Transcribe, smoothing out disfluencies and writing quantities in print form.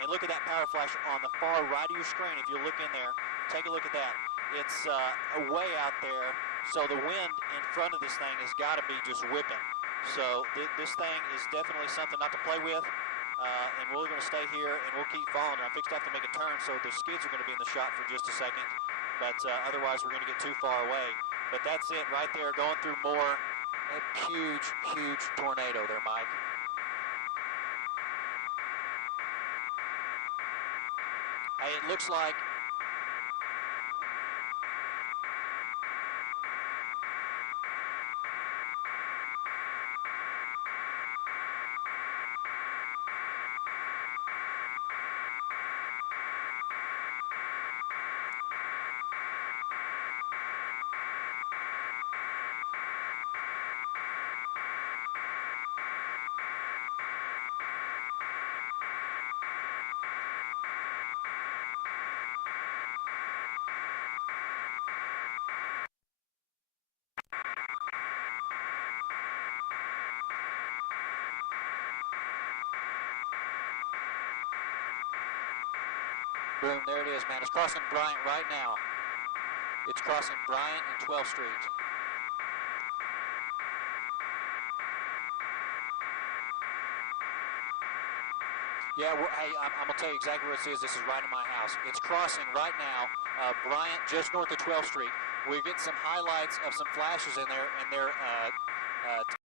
And look at that power flash on the far right of your screen. If you look in there, take a look at that. It's way out there, so the wind in front of this thing has got to be just whipping. So this thing is definitely something not to play with, and we're going to stay here and we'll keep following her. I'm fixed to have to make a turn, so the skids are going to be in the shot for just a second, but otherwise we're going to get too far away. But that's it right there, going through more. A huge, huge tornado there, Mike. Hey, it looks like boom, there it is, man. It's crossing Bryant right now. It's crossing Bryant and 12th Street. Yeah, hey, I'm going to tell you exactly where it is. This is right in my house. It's crossing right now, Bryant, just north of 12th Street. We're getting some highlights of some flashes in there, and they're